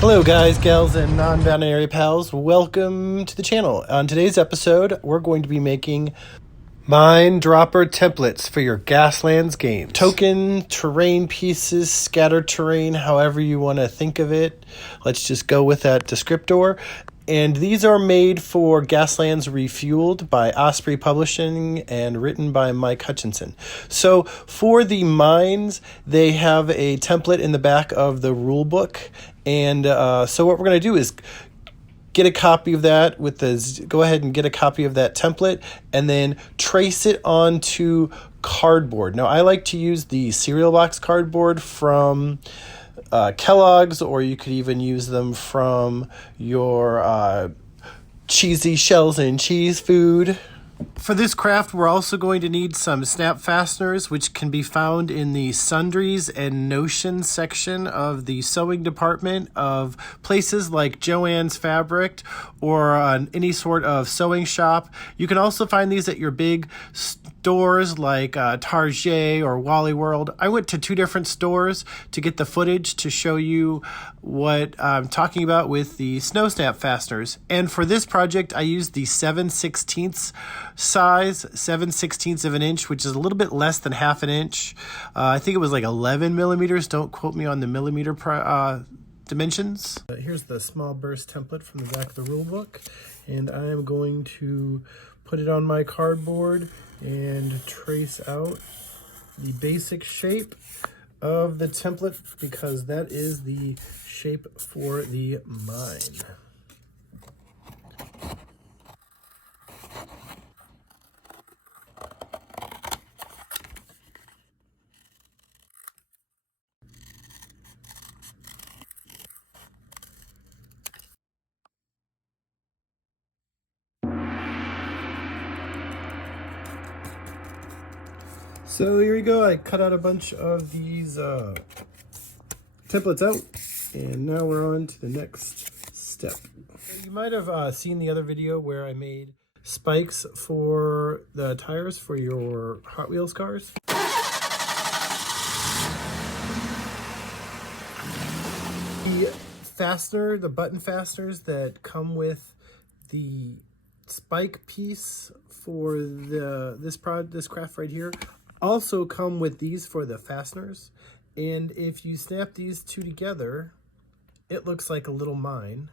Hello guys, gals, and non-binary pals. Welcome to the channel. On today's episode, we're going to be making mine dropper templates for your Gaslands games. Token terrain pieces, scattered terrain, however you want to think of it. Let's just go with that descriptor. And these are made for Gaslands Refuelled by Osprey Publishing and written by Mike Hutchinson. So for the mines, they have a template in the back of the rule book. And so what we're going to do is get a copy of that go ahead and get a copy of that template and then trace it onto cardboard. Now I like to use the cereal box cardboard from Kellogg's, or you could even use them from your cheesy shells and cheese food. For this craft, we're also going to need some snap fasteners, which can be found in the sundries and notions section of the sewing department of places like Joann's Fabric or any sort of sewing shop. You can also find these at your big stores like Target or Wally World. I went to two different stores to get the footage to show you what I'm talking about with the snow snap fasteners. And for this project, I used the 7/16 size, 7/16 of an inch, which is a little bit less than half an inch. I think it was like 11 millimeters. Don't quote me on the millimeter dimensions. Here's the small burst template from the back of the rule book, and I am going to put it on my cardboard and trace out the basic shape of the template, because that is the shape for the mine. So here we go. I cut out a bunch of these templates out, and now we're on to the next step. You might have seen the other video where I made spikes for the tires for your Hot Wheels cars. The fastener, the button fasteners that come with the spike piece for this craft right here also come with these for the fasteners. And if you snap these two together, it looks like a little mine.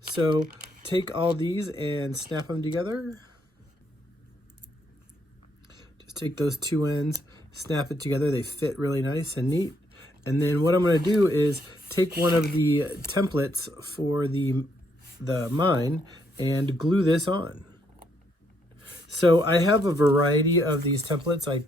So take all these and snap them together. Just take those two ends, snap it together. They fit really nice and neat. And then what I'm going to do is take one of the templates for the mine and glue this on. So I have a variety of these templates. I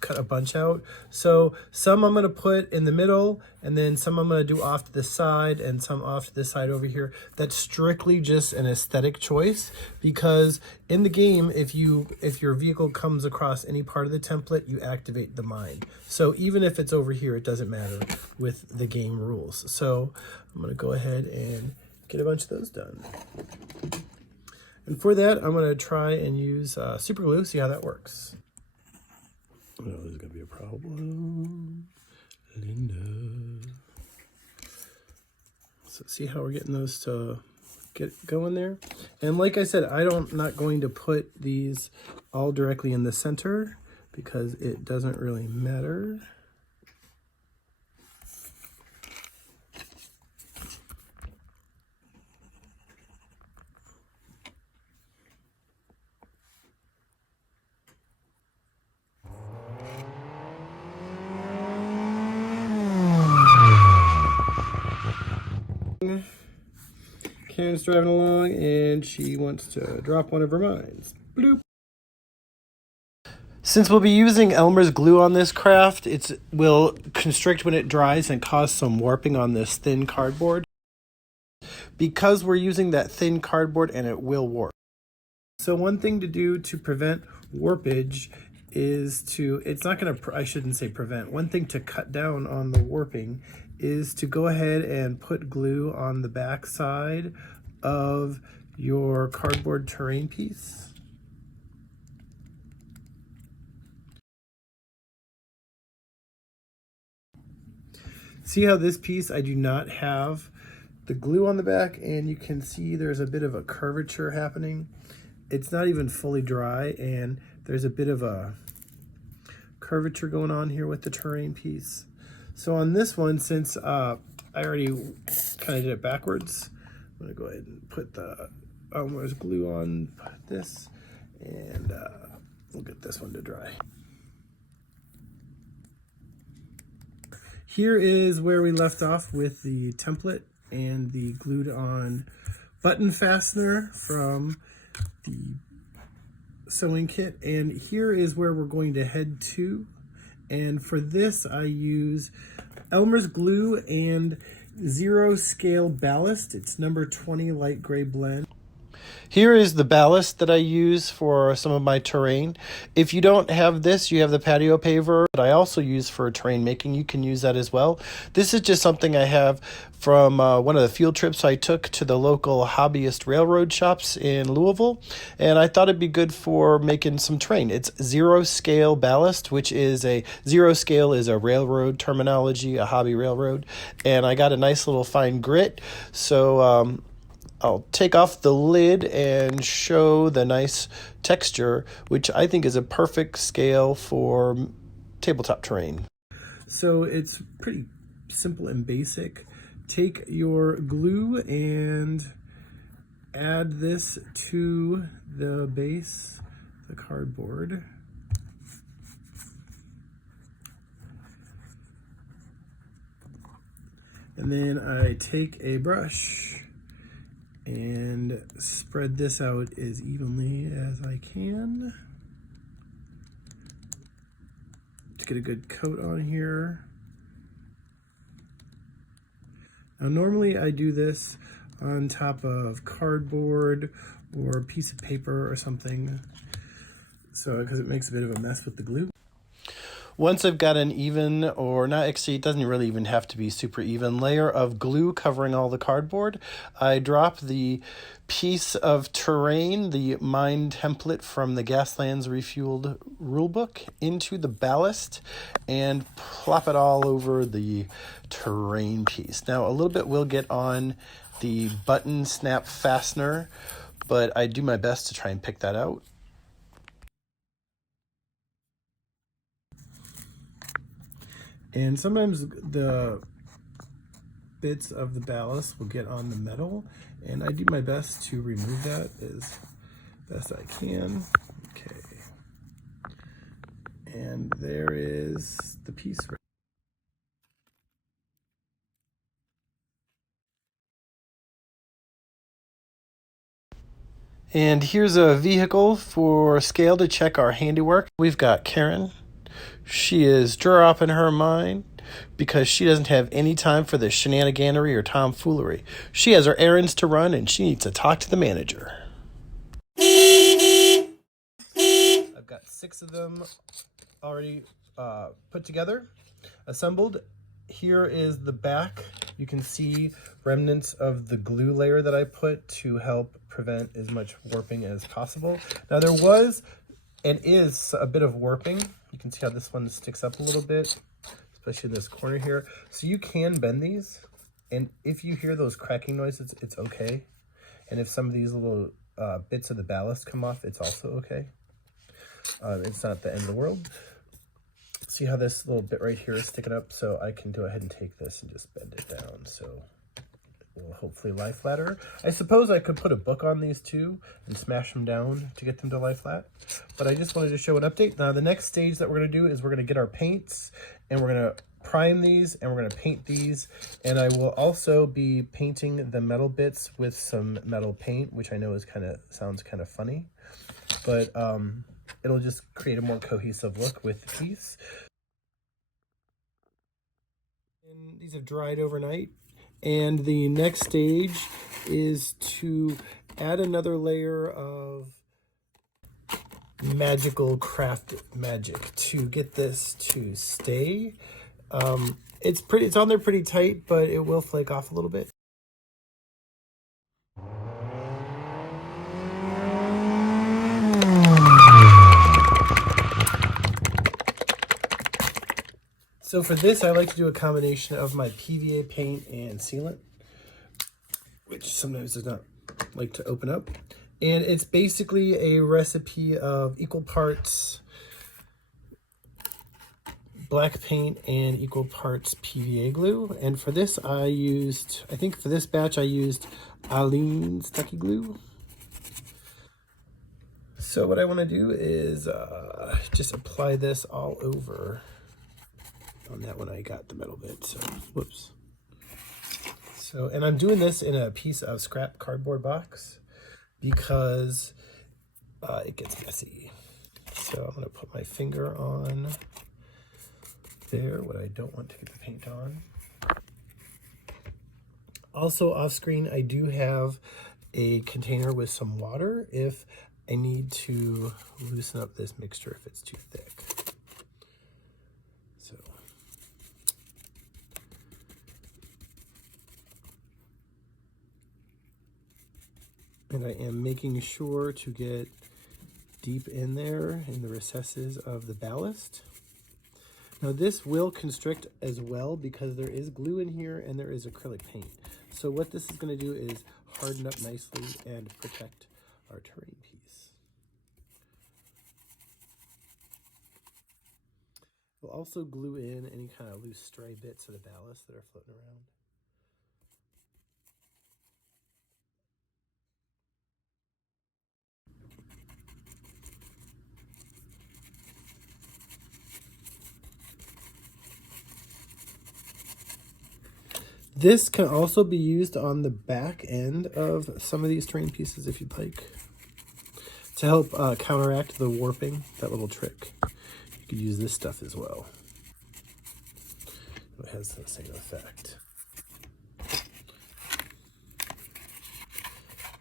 cut a bunch out. So some I'm going to put in the middle, and then some I'm going to do off to the side, and some off to the side over here. That's strictly just an aesthetic choice, because in the game, if your vehicle comes across any part of the template, you activate the mine. So even if it's over here, it doesn't matter with the game rules. So I'm going to go ahead and get a bunch of those done. And for that, I'm going to try and use super glue, see how that works. Oh, there's going to be a problem. Linda. So see how we're getting those to get going there? And like I said, I'm not going to put these all directly in the center because it doesn't really matter. Karen's driving along and she wants to drop one of her mines. Bloop. Since we'll be using Elmer's glue on this craft, it will constrict when it dries and cause some warping on this thin cardboard. Because we're using that thin cardboard, and it will warp. So one thing to do to prevent warpage is I shouldn't say prevent. One thing to cut down on the warping is to go ahead and put glue on the back side of your cardboard terrain piece. See how this piece, I do not have the glue on the back, and you can see there's a bit of a curvature happening. It's not even fully dry, and there's a bit of a curvature going on here with the terrain piece. So on this one, since I already kind of did it backwards, I'm gonna go ahead and put the Elmer's glue on this, and we'll get this one to dry. Here is where we left off with the template and the glued on button fastener from the sewing kit. And here is where we're going to head to. And for this, I use Elmer's glue and 0 scale ballast. It's number 20 light gray blend. Here is the ballast that I use for some of my terrain. If you don't have this, you have the patio paver that I also use for terrain making. You can use that as well. This is just something I have from one of the field trips I took to the local hobbyist railroad shops in Louisville, and I thought it'd be good for making some terrain. It's 0 scale ballast, which is 0 scale is a railroad terminology, a hobby railroad, and I got a nice little fine grit. So I'll take off the lid and show the nice texture, which I think is a perfect scale for tabletop terrain. So it's pretty simple and basic. Take your glue and add this to the base, the cardboard. And then I take a brush and spread this out as evenly as I can to get a good coat on here. Now normally I do this on top of cardboard or a piece of paper or something, so because it makes a bit of a mess with the glue. Once I've got an even, or not, actually it doesn't really even have to be super even, layer of glue covering all the cardboard, I drop the piece of terrain, the Mine template from the Gaslands Refuelled rulebook, into the ballast and plop it all over the terrain piece. Now a little bit will get on the button snap fastener, but I do my best to try and pick that out. And sometimes the bits of the ballast will get on the metal, and I do my best to remove that as best I can. Okay. And there is the piece. And here's a vehicle for scale to check our handiwork. We've got Karen. She is dropping her mind because she doesn't have any time for the shenaniganery or tomfoolery. She has her errands to run and she needs to talk to the manager. I've got 6 of them already put together, assembled. Here is the back. You can see remnants of the glue layer that I put to help prevent as much warping as possible. Now there was and is a bit of warping. You can see how this one sticks up a little bit, especially in this corner here. So you can bend these, and if you hear those cracking noises, it's okay. And if some of these little bits of the ballast come off, it's also okay. It's not the end of the world. See how this little bit right here is sticking up? So I can go ahead and take this and just bend it down. So it will hopefully lie flatter. I suppose I could put a book on these too and smash them down to get them to lie flat. But I just wanted to show an update. Now the next stage that we're going to do is we're going to get our paints, and we're going to prime these, and we're going to paint these. And I will also be painting the metal bits with some metal paint, which I know is sounds kind of funny, but it'll just create a more cohesive look with the piece. And these have dried overnight. And the next stage is to add another layer of magical craft magic to get this to stay. It's on there pretty tight, but it will flake off a little bit. So for this, I like to do a combination of my PVA paint and sealant, which sometimes does not like to open up. And it's basically a recipe of equal parts black paint and equal parts PVA glue. And for this, I think for this batch, I used Aleene's Stucky Glue. So what I want to do is just apply this all over. On that one, I got the metal bit, so whoops. So, and I'm doing this in a piece of scrap cardboard box because it gets messy. So I'm going to put my finger on there, what I don't want to get the paint on. Also off screen, I do have a container with some water if I need to loosen up this mixture if it's too thick. So. And I am making sure to get deep in there in the recesses of the ballast. Now this will constrict as well because there is glue in here and there is acrylic paint. So what this is going to do is harden up nicely and protect our terrain piece. We'll also glue in any kind of loose stray bits of the ballast that are floating around. This can also be used on the back end of some of these terrain pieces if you'd like, to help counteract the warping, that little trick. You could use this stuff as well. It has the same effect.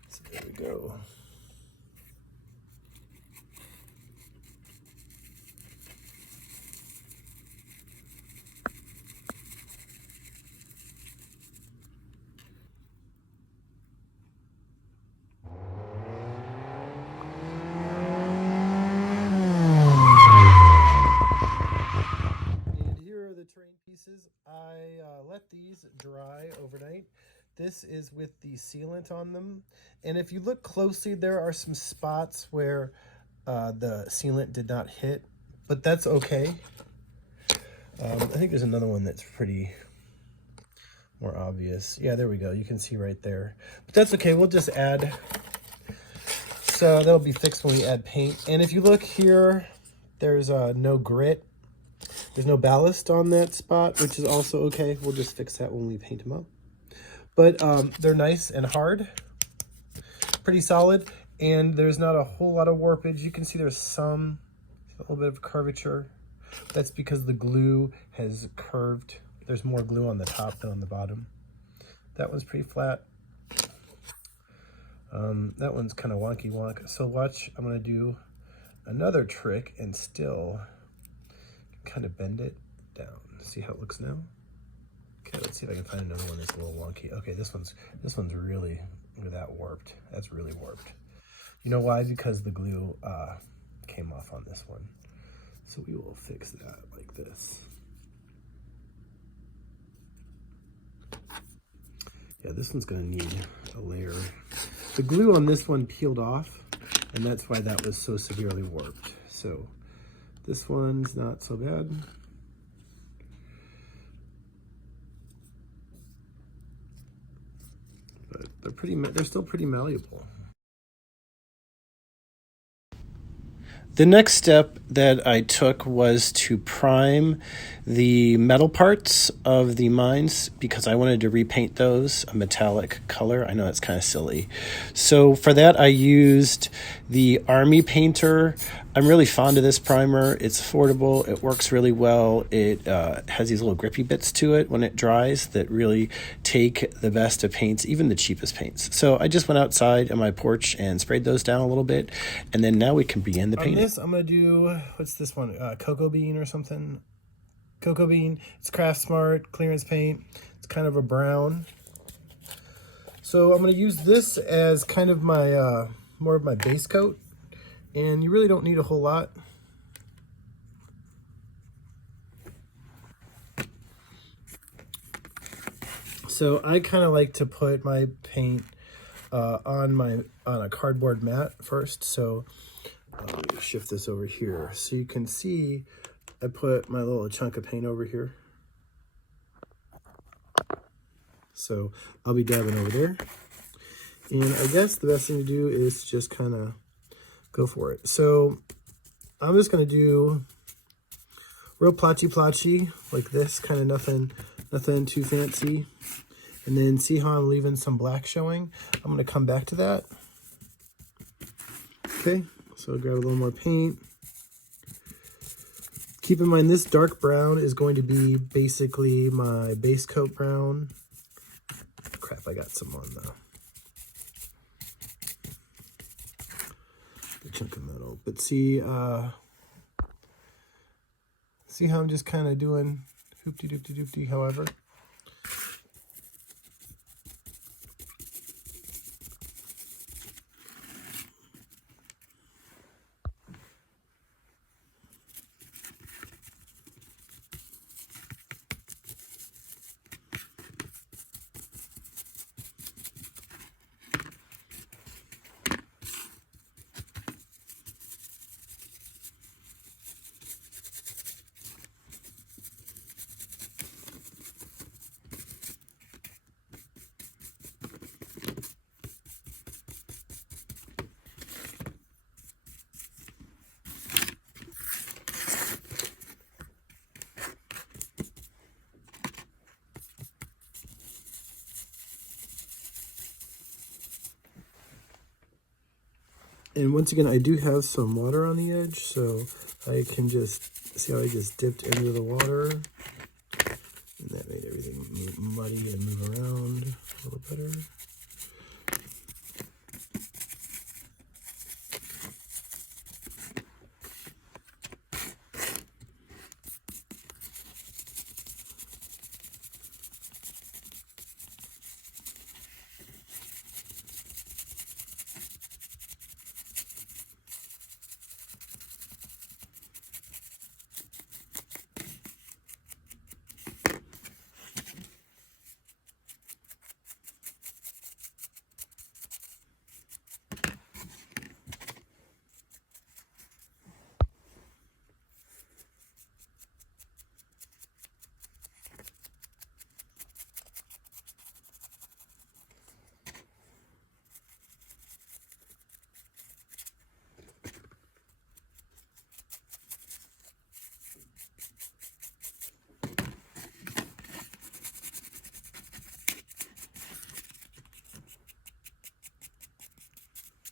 So there we go. I let these dry overnight. This is with the sealant on them. And if you look closely, there are some spots where the sealant did not hit, but that's okay. I think there's another one that's pretty more obvious. Yeah, there we go. You can see right there. But that's okay. We'll just add. So that'll be fixed when we add paint. And if you look here, there's no grit. There's no ballast on that spot, which is also okay. We'll just fix that when we paint them up. But they're nice and hard, pretty solid, and there's not a whole lot of warpage. You can see there's a little bit of curvature. That's because the glue has curved. There's more glue on the top than on the bottom. That one's pretty flat. That one's kind of wonky. So watch, I'm gonna do another trick and still kind of bend it down. See how it looks now? Okay, let's see if I can find another one that's a little wonky. Okay, this one's really, look at that, warped. That's really warped. You know why? Because the glue came off on this one. So we will fix that like this. Yeah, this one's gonna need a layer. The glue on this one peeled off, and that's why that was so severely warped. So this one's not so bad. But they're still pretty malleable. The next step that I took was to prime the metal parts of the mines because I wanted to repaint those a metallic color. I know it's kind of silly. So for that, I used the Army Painter. I'm really fond of this primer. It's affordable. It works really well. It has these little grippy bits to it when it dries that really take the best of paints, even the cheapest paints. So I just went outside on my porch and sprayed those down a little bit. And then now we can begin the painting. On this, I'm going to do, what's this one? Cocoa Bean or something? Cocoa Bean. It's Craft Smart clearance paint. It's kind of a brown. So I'm going to use this as kind of my more of my base coat. And you really don't need a whole lot. So I kind of like to put my paint on a cardboard mat first. So let me shift this over here so you can see I put my little chunk of paint over here. So I'll be dabbing over there. And I guess the best thing to do is just kind of go for it. So I'm just going to do real plotchy like this, kind of nothing too fancy. And then see how I'm leaving some black showing? I'm going to come back to that. Okay, so I'll grab a little more paint. Keep in mind this dark brown is going to be basically my base coat brown. Crap, I got some on the chunk of metal. But see how I'm just kind of doing hoopty-doopty-doopty, however. And once again, I do have some water on the edge, so I can just see how I just dipped into the water. And that made everything muddy and move around a little better.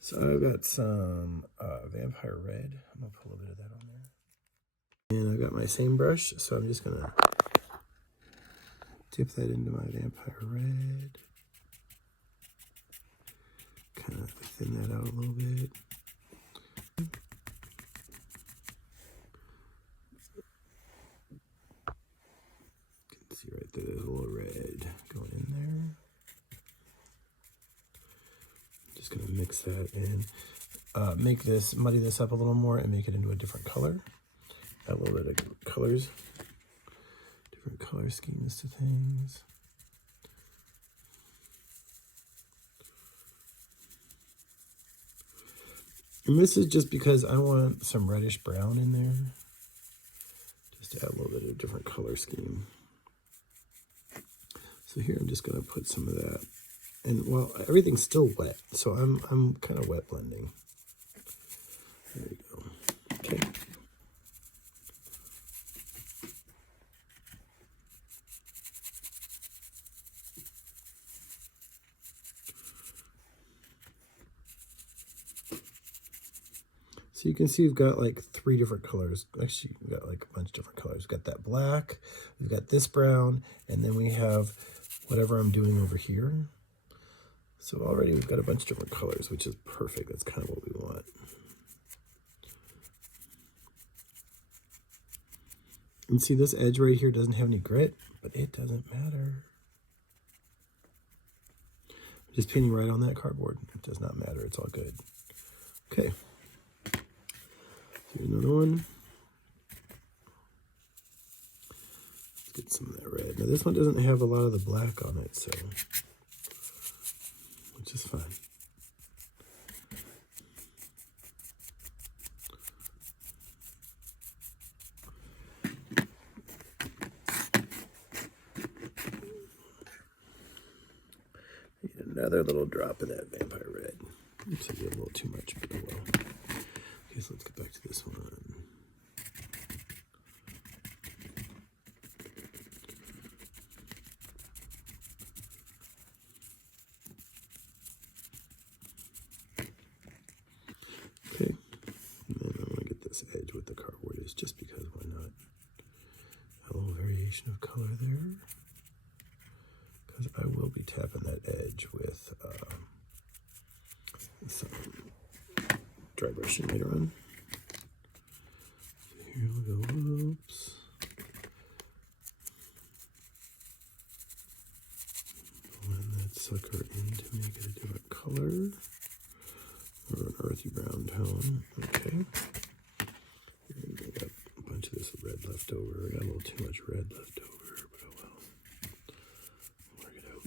So I've got some vampire red. I'm gonna put a little bit of that on there. And I've got my same brush, so I'm just gonna dip that into my vampire red. Kind of thin that out a little bit. You can see right there, there's a little red going in there. Just gonna mix that in, muddy this up a little more and make it into a different color. Add a little bit of colors, different color schemes to things. And this is just because I want some reddish brown in there, just to add a little bit of a different color scheme. So here I'm just gonna put some of that. And well, everything's still wet, so I'm kind of wet blending. There you go. Okay. So you can see we've got like 3 different colors. Actually, we've got like a bunch of different colors. We've got that black, we've got this brown, and then we have whatever I'm doing over here. So already we've got a bunch of different colors, which is perfect. That's kind of what we want. And see, this edge right here doesn't have any grit, but it doesn't matter. I'm just painting right on that cardboard. It does not matter. It's all good. Okay. Here's another one. Let's get some of that red. Now this one doesn't have a lot of the black on it, so which is fine. Another little drop of that vampire red. Looks like a little too much, but oh well. Okay, so let's get back to this one. Okay, and then I want to get this edge with the cardboard is just because why not? A little variation of color there. Because I will be tapping that edge with some dry brushing later on. So here we go. Whoops. Blend that sucker in to make it a different color. Or an earthy brown tone. Okay. And I got a bunch of this red left over. I got a little too much red left over, but oh well. Work it out.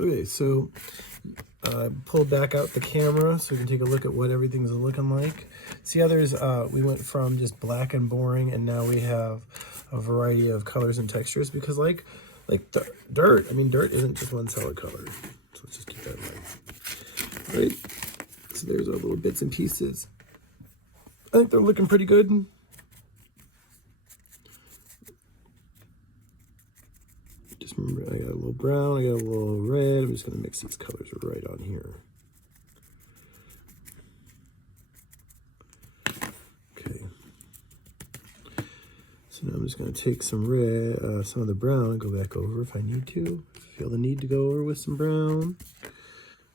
Okay, so pulled back out the camera so we can take a look at what everything's looking like. See how there's, we went from just black and boring, and now we have a variety of colors and textures, because like dirt, I mean, dirt isn't just one solid color. So let's just keep that in mind. All right, so there's our little bits and pieces. I think they're looking pretty good. Just remember, I got a little brown, I got a little red. I'm just gonna mix these colors right on here. Okay. So now I'm just gonna take some red, some of the brown, and go back over if I need to. Feel the need to go over with some brown.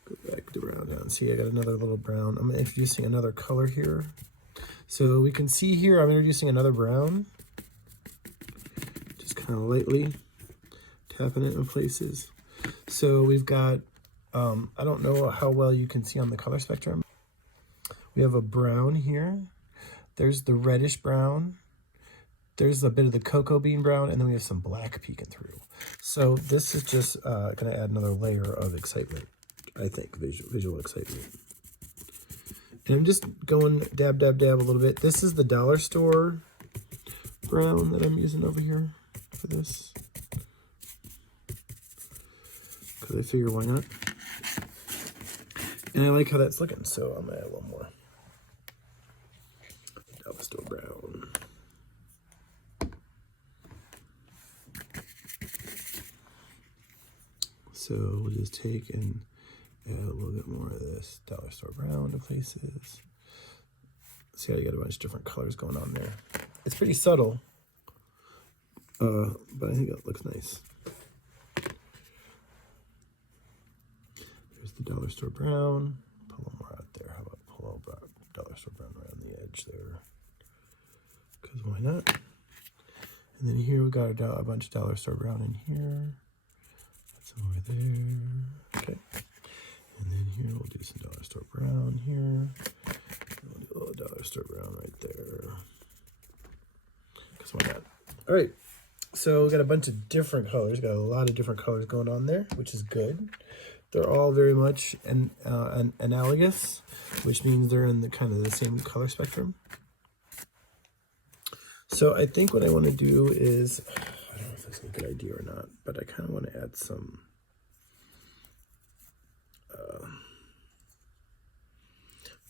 Go back the brown down. See, I got another little brown. I'm introducing another color here. So we can see here, I'm introducing another brown. Just kind of lightly tapping it in places. So we've got, I don't know how well you can see on the color spectrum. We have a brown here. There's the reddish brown. There's a bit of the cocoa bean brown, and then we have some black peeking through. So this is just gonna add another layer of excitement, I think, visual excitement. And I'm just going dab, dab, dab a little bit. This is the dollar store brown that I'm using over here for this. I figure why not? And I like how that's looking, so I'm gonna add a little more. Dollar store brown. So we'll just take and add a little bit more of this dollar store brown to places. See how you got a bunch of different colors going on there. It's pretty subtle, but I think it looks nice. There's the dollar store brown. Pull a little more out there. How about pull a little dollar store brown around the edge there? Because why not? And then here we got a bunch of dollar store brown in here. That's over there. Okay. And then here we'll do some dollar store brown here. We'll do a little dollar store brown right there. Because why not? All right. So we got a bunch of different colors. Got a lot of different colors going on there, which is good. They're all very much analogous, which means they're in the kind of the same color spectrum. So I think what I want to do is, I don't know if this is a good idea or not, but I kind of want to add some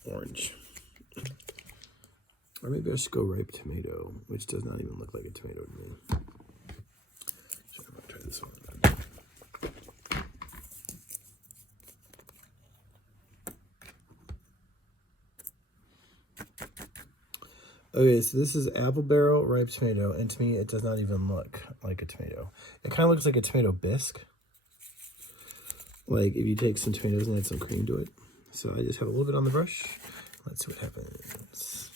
orange. Or maybe I should go ripe tomato, which does not even look like a tomato to me. So I'm going to try this one then. Okay, so this is apple barrel ripe tomato, and to me it does not even look like a tomato. It kind of looks like a tomato bisque. Like if you take some tomatoes and add some cream to it. So I just have a little bit on the brush. Let's see what happens.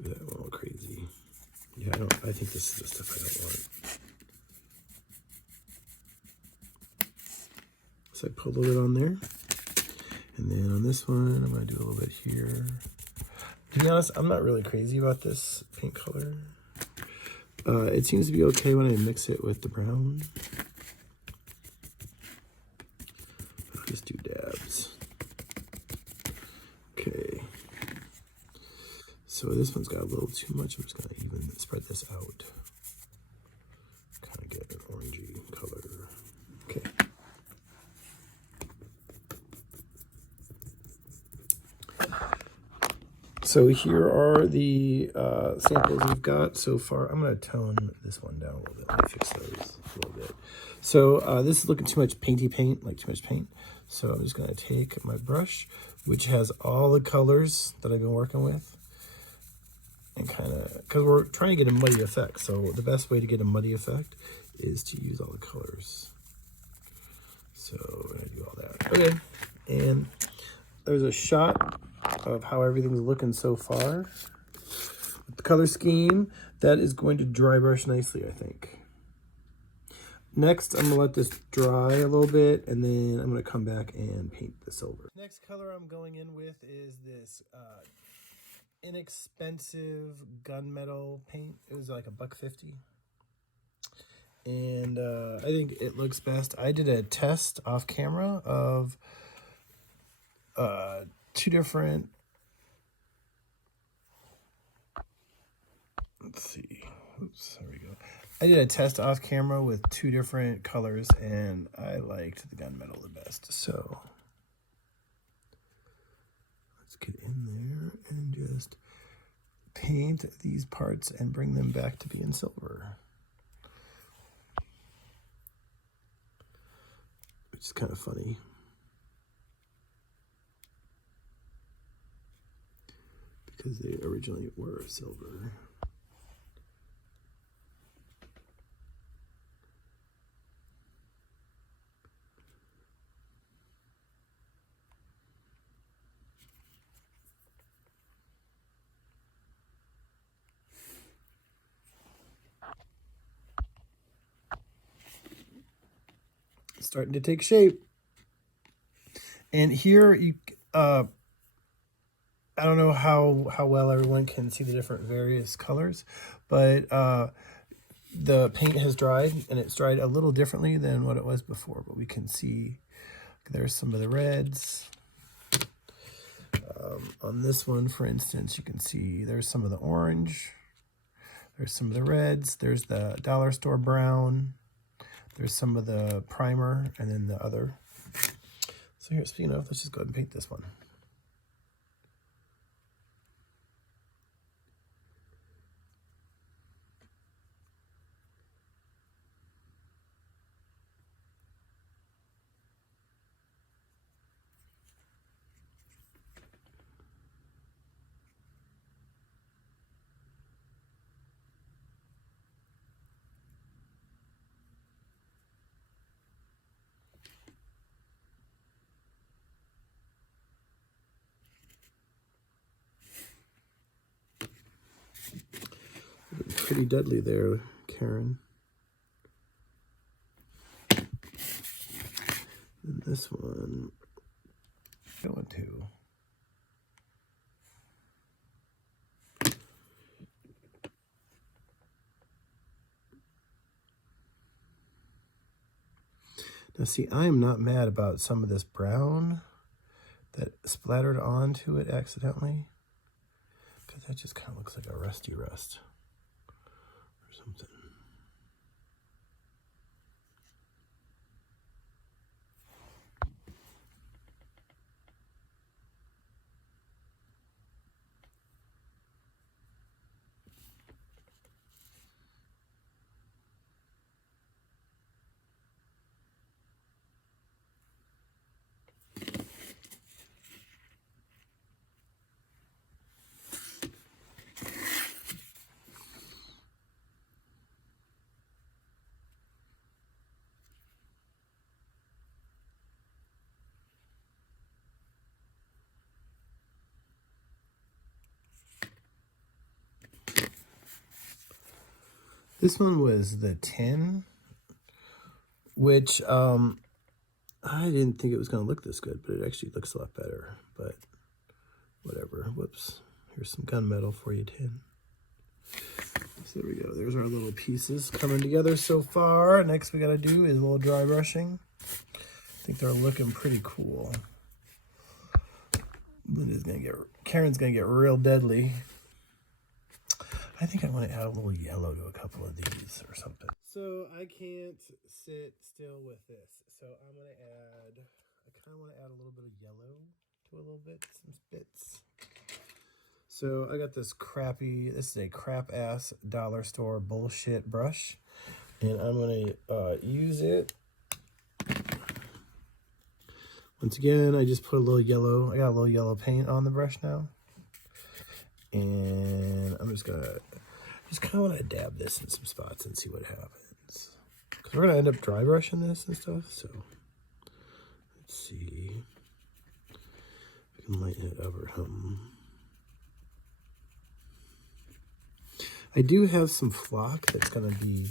That went all crazy. Yeah, I don't I think this is the stuff I don't want. So I put a little bit on there. And then on this one, I'm going to do a little bit here. To be honest, I'm not really crazy about this paint color. It seems to be okay when I mix it with the brown. I'll just do dabs. Okay. So this one's got a little too much. I'm just going to even spread this out. Kind of get an orangey color. Okay. So here are the samples we've got so far. I'm going to tone this one down a little bit. Let me fix those a little bit. So this is looking too much painty paint, like too much paint. So I'm just going to take my brush, which has all the colors that I've been working with, and kind of, because we're trying to get a muddy effect. So the best way to get a muddy effect is to use all the colors. So we're going to do all that. Okay, and there's a shot of how everything's looking so far. With the color scheme, that is going to dry brush nicely, I think. Next, I'm gonna let this dry a little bit, and then I'm gonna come back and paint the silver. Next color I'm going in with is this inexpensive gunmetal paint. It was like $1.50. And I think it looks best. I did a test off camera of two different, let's see, oops, there we go. I did a test off camera with two different colors, and I liked the gunmetal the best. So let's get in there and just paint these parts and bring them back to being silver, which is kind of funny. Because they originally were silver. It's starting to take shape. And here you I don't know how well everyone can see the different various colors, but the paint has dried, and it's dried a little differently than what it was before, but we can see there's some of the reds. On this one, for instance, you can see there's some of the orange, there's some of the reds, there's the dollar store brown, there's some of the primer, and then the other. So here, speaking of, let's just go ahead and paint this one. Pretty deadly there, Karen. And this one, going to. Now see, I am not mad about some of this brown that splattered onto it accidentally, because that just kind of looks like a rusty rust or something. This one was the 10, which I didn't think it was going to look this good, but it actually looks a lot better. But whatever. Whoops. Here's some gunmetal for you, 10. So there we go. There's our little pieces coming together so far. Next we got to do is a little dry brushing. I think they're looking pretty cool. Karen's gonna get real deadly. I think I want to add a little yellow to a couple of these or something. So I can't sit still with this. So I'm gonna add, I kind of want to add a little bit of yellow to a little bit, some bits. So I got this this is a crap ass dollar store bullshit brush. And I'm gonna use it. Once again, I just put a little yellow. I got a little yellow paint on the brush now. And I'm just kind of want to dab this in some spots and see what happens. Because we're going to end up dry brushing this and stuff. So let's see if I can lighten it up or something. I do have some flock that's going to be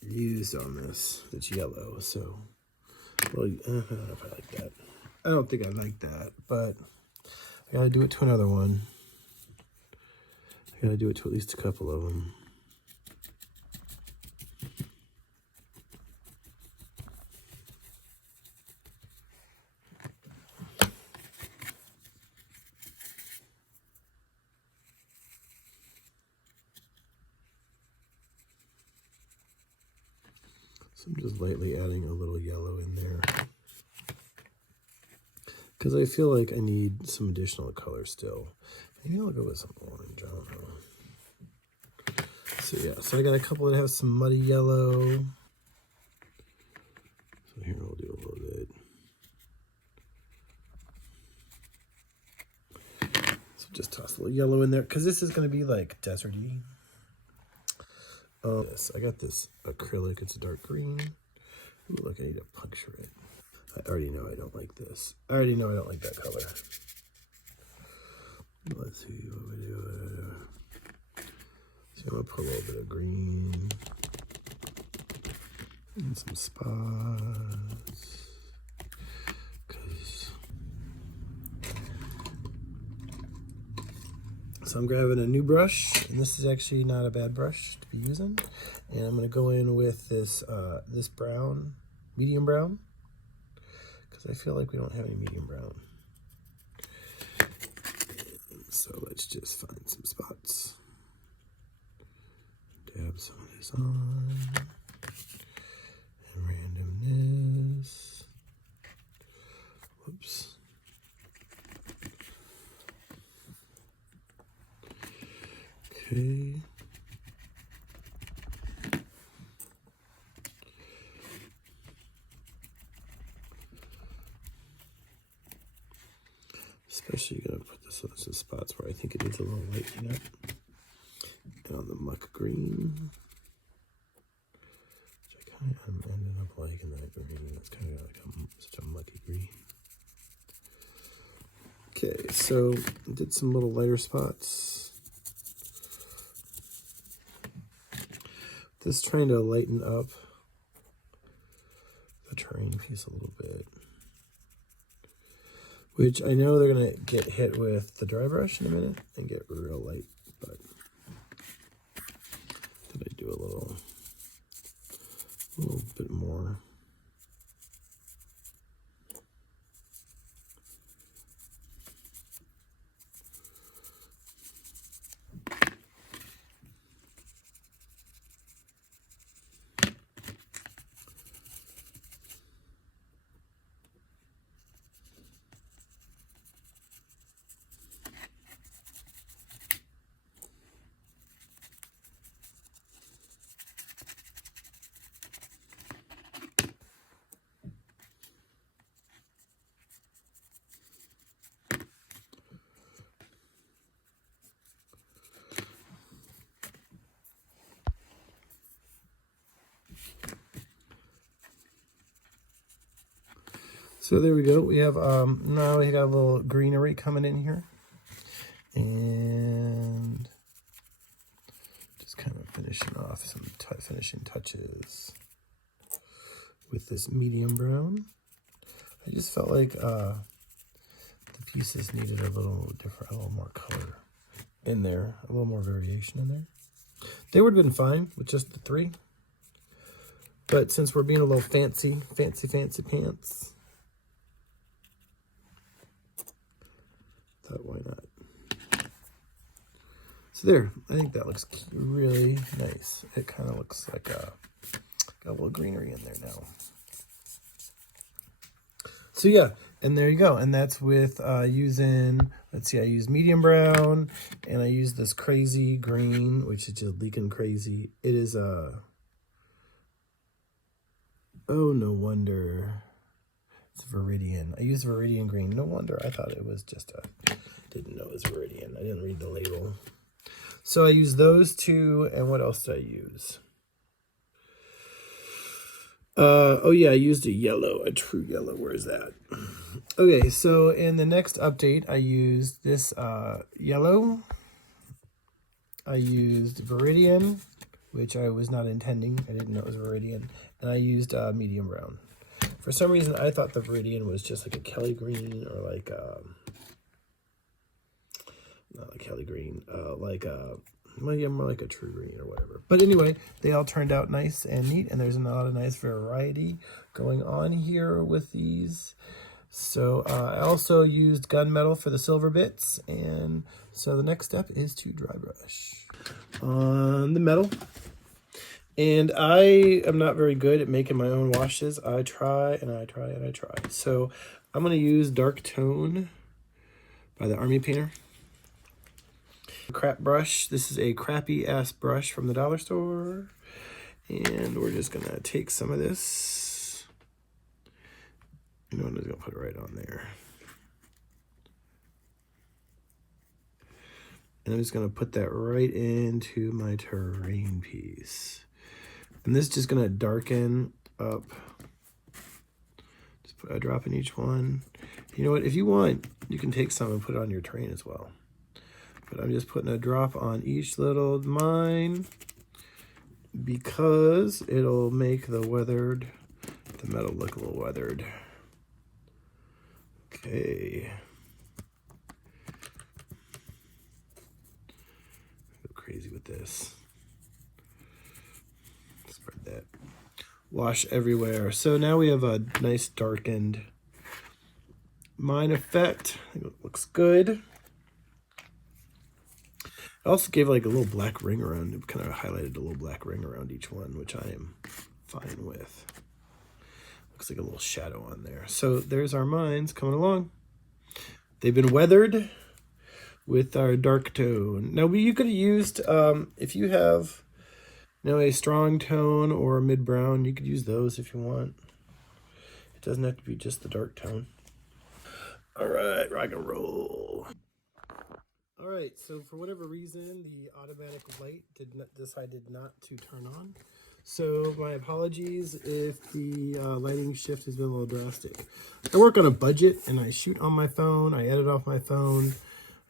used on this. It's yellow, so well, I don't know if I like that. I don't think I like that, but I gotta do it to another one. I gotta do it to at least a couple of them. So I'm just lightly adding a little yellow in there. Because I feel like I need some additional color still. Maybe I'll go with some orange, I don't know. So yeah, so I got a couple that have some muddy yellow. So here I'll do a little bit. So just toss a little yellow in there, because this is going to be like deserty. Yes, I got this acrylic, it's a dark green. Ooh, look, I need to puncture it. I already know I don't like this. I already know I don't like that color. Let's see what we do. So I'm gonna put a little bit of green in some spots. So I'm grabbing a new brush, and this is actually not a bad brush to be using. And I'm gonna go in with this this brown, medium brown, because I feel like we don't have any medium brown. And so let's just find some spots. Dab some of this on. And randomness. Whoops. Okay. Especially gonna put this on some spots where I think it needs a little lightening up. And on the muck green, which I kind of am ending up liking that green. It's kind of like such a mucky green. Okay, so I did some little lighter spots. Just trying to lighten up the terrain piece a little bit. Which I know they're going to get hit with the dry brush in a minute and get real light, but did I do a little bit more? So there we go. We have now we got a little greenery coming in here, and finishing off some finishing touches with this medium brown. I just felt like the pieces needed a little different, a little more color in there, a little more variation in there. They would have been fine with just the 3. But since we're being a little fancy pants, thought why not? So there, I think that looks really nice. It kind of looks like got a little greenery in there now. So yeah, and there you go. And that's with using, let's see, I used medium brown, and I used this crazy green, which is just leaking crazy. It is oh, no wonder. It's Viridian. I used Viridian green. No wonder. I thought it was just didn't know it was Viridian. I didn't read the label. So I used those 2, and what else did I use? Oh yeah, I used a yellow, a true yellow. Where is that? Okay, so in the next update, I used this yellow. I used Viridian, which I was not intending. I didn't know it was Viridian. And I used medium brown. For some reason, I thought the Viridian was just like a Kelly green, or like not like Kelly green, well, yeah, more like a true green or whatever. But anyway, they all turned out nice and neat, and there's a lot of nice variety going on here with these. So I also used gunmetal for the silver bits, and so the next step is to dry brush on the metal. And I am not very good at making my own washes. I try and I try and I try. So I'm going to use Dark Tone by the Army Painter. Crap brush. This is a crappy ass brush from the dollar store, and we're just gonna take some of this. I'm just gonna put it right on there, and I'm just gonna put that right into my terrain piece, and this is just gonna darken up. Just put a drop in each one. You know what? If you want, you can take some and put it on your terrain as well. But I'm just putting a drop on each little mine because it'll make the metal look a little weathered. Okay. Go crazy with this. Spread that. Wash everywhere. So now we have a nice darkened mine effect. I think it looks good. I also gave like a little black ring around. It kind of highlighted a little black ring around each one, which I am fine with. Looks like a little shadow on there. So there's our mines coming along. They've been weathered with our dark tone. Now you could have used, if you have a strong tone or a mid brown, you could use those if you want. It doesn't have to be just the dark tone. All right, rock and roll. All right, so for whatever reason, the automatic light decided not to turn on. So my apologies if the lighting shift has been a little drastic. I work on a budget, and I shoot on my phone. I edit off my phone.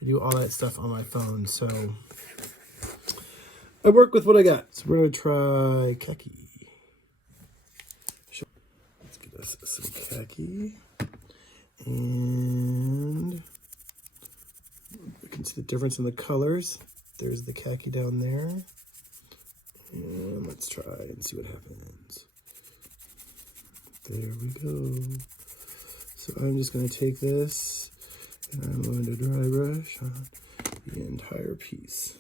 I do all that stuff on my phone. So I work with what I got. So we're going to try khaki. Let's get us some khaki. And you can see the difference in the colors. There's the khaki down there. And let's try and see what happens. There we go. So I'm just going to take this and I'm going to dry brush on the entire piece.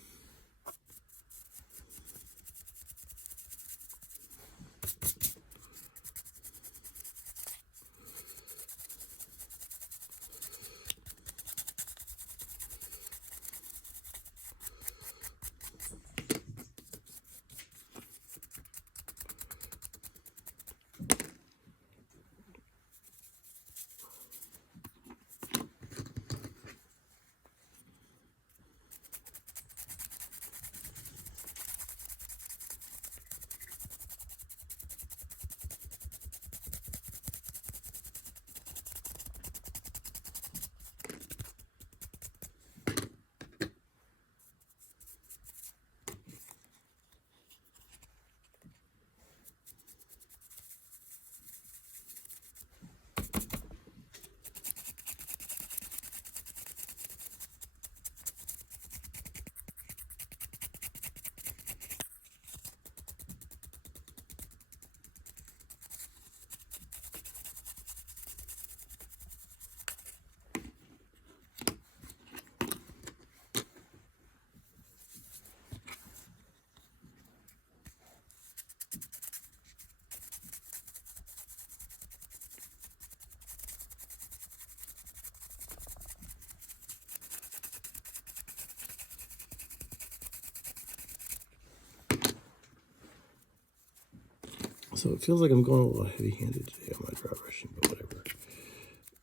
So it feels like I'm going a little heavy-handed today on my dry brushing, but whatever.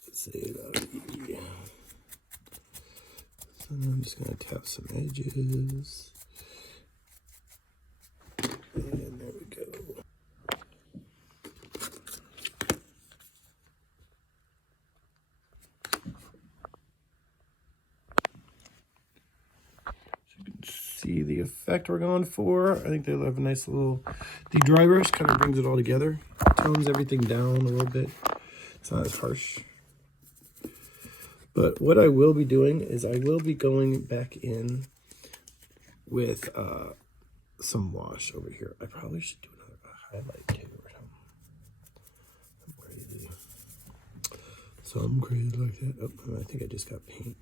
Let's say about E. So I'm just going to tap some edges. And there we go. See the effect we're going for. I think they'll have a nice little, the dry brush kind of brings it all together, tones everything down a little bit. It's not as harsh. But what I will be doing is I will be going back in with some wash over here. I probably should do another highlight too or something. I'm crazy. So I'm crazy like that. Oh, I think I just got paint.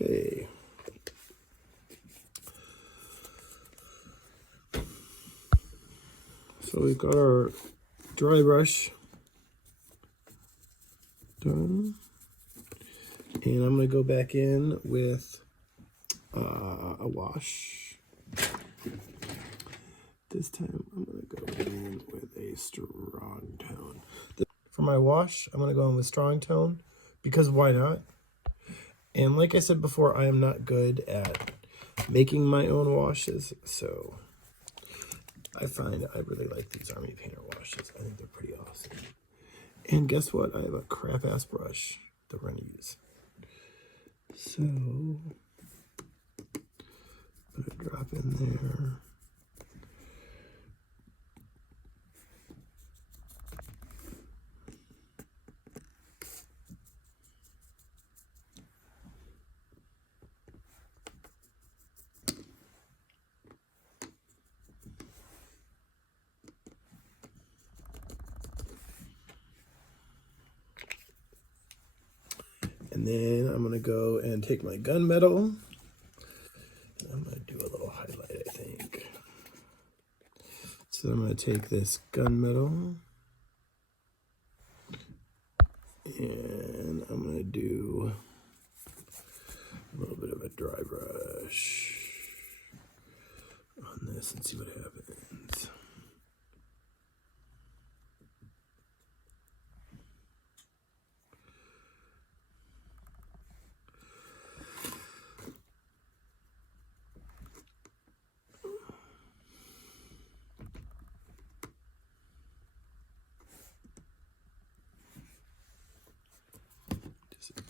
Okay. So we've got our dry brush done. And I'm going to go back in with a wash. This time I'm going to go in with a strong tone. For my wash, I'm going to go in with strong tone because why not? And like I said before, I am not good at making my own washes, so I find I really like these Army Painter washes. I think they're pretty awesome. And guess what? I have a crap-ass brush that we're going to use. So, put a drop in there. And then I'm going to go and take my gunmetal. And I'm going to do a little highlight, I think. So I'm going to take this gunmetal. And I'm going to do a little bit of a dry brush on this and see what happens.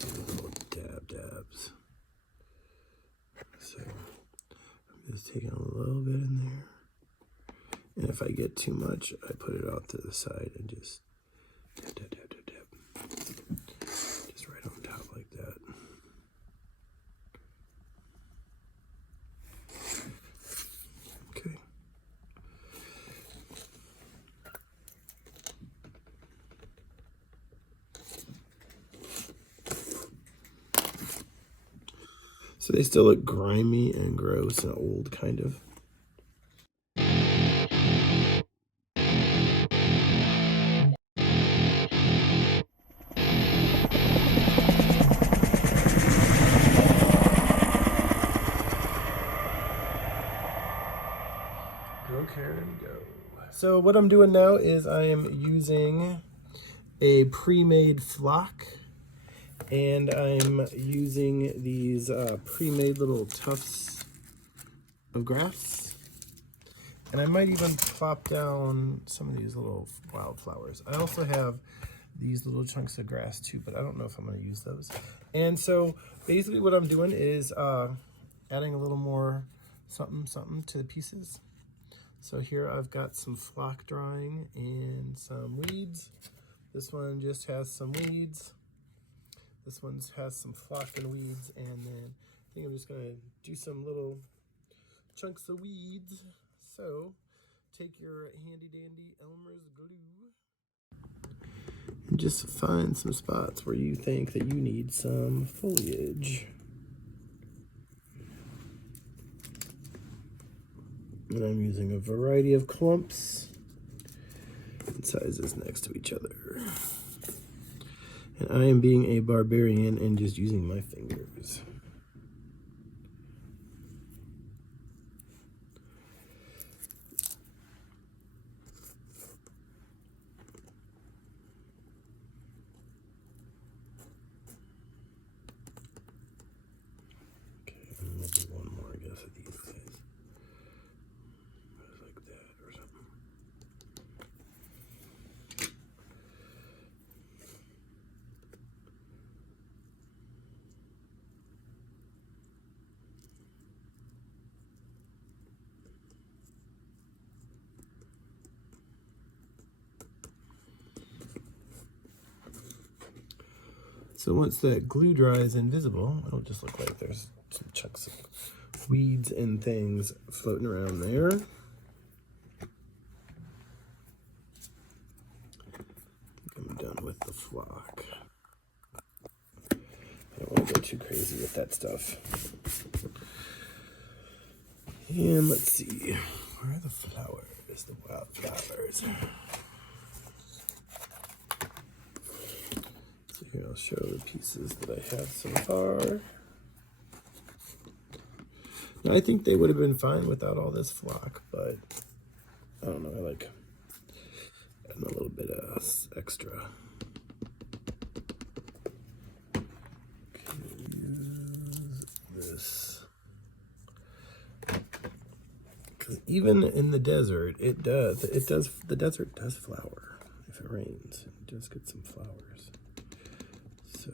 Little dabs. So I'm just taking a little bit in there, and if I get too much, I put it out to the side and just dab, just right on top like that. Okay. So they still look grimy and gross and old, kind of. Go, Karen, go. So what I'm doing now is I am using a pre-made flock. And I'm using these pre-made little tufts of grass. And I might even plop down some of these little wildflowers. I also have these little chunks of grass too, but I don't know if I'm going to use those. And so basically what I'm doing is adding a little more something to the pieces. So here I've got some flock drying and some weeds. This one just has some weeds. This one has some flock and weeds, and then I think I'm just going to do some little chunks of weeds. So take your handy dandy Elmer's glue and just find some spots where you think that you need some foliage. And I'm using a variety of clumps and sizes next to each other. And I am being a barbarian and just using my fingers. Okay, I'm gonna do one more, I guess, of these guys. Like that or something. So once that glue dries invisible, it'll just look like there's some chunks of weeds and things floating around there. I'm done with the flock. I don't want to go too crazy with that stuff. And let's see, where are the flowers, the wild flowers? So here I'll show the pieces that I have so far. Now, I think they would have been fine without all this flock, but I don't know, I like adding a little bit of extra. Okay, use this. Because even in the desert, the desert does flower. If it rains, it does get some flowers. So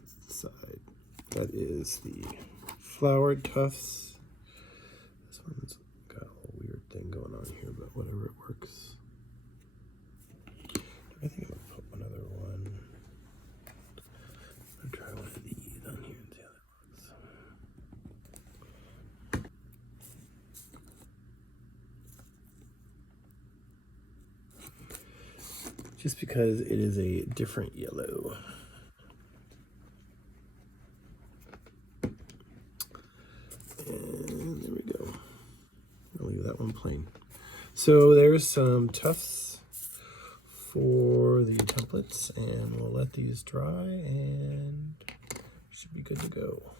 that's the side. That is the flowered tufts. This one's got a little weird thing going on here, but whatever, it works. I think I'm gonna put one other one. I'll try one of these on here and see how that looks. Just because it is a different yellow. And there we go. I'll leave that one plain. So there's some tufts for the templates, and we'll let these dry and should be good to go.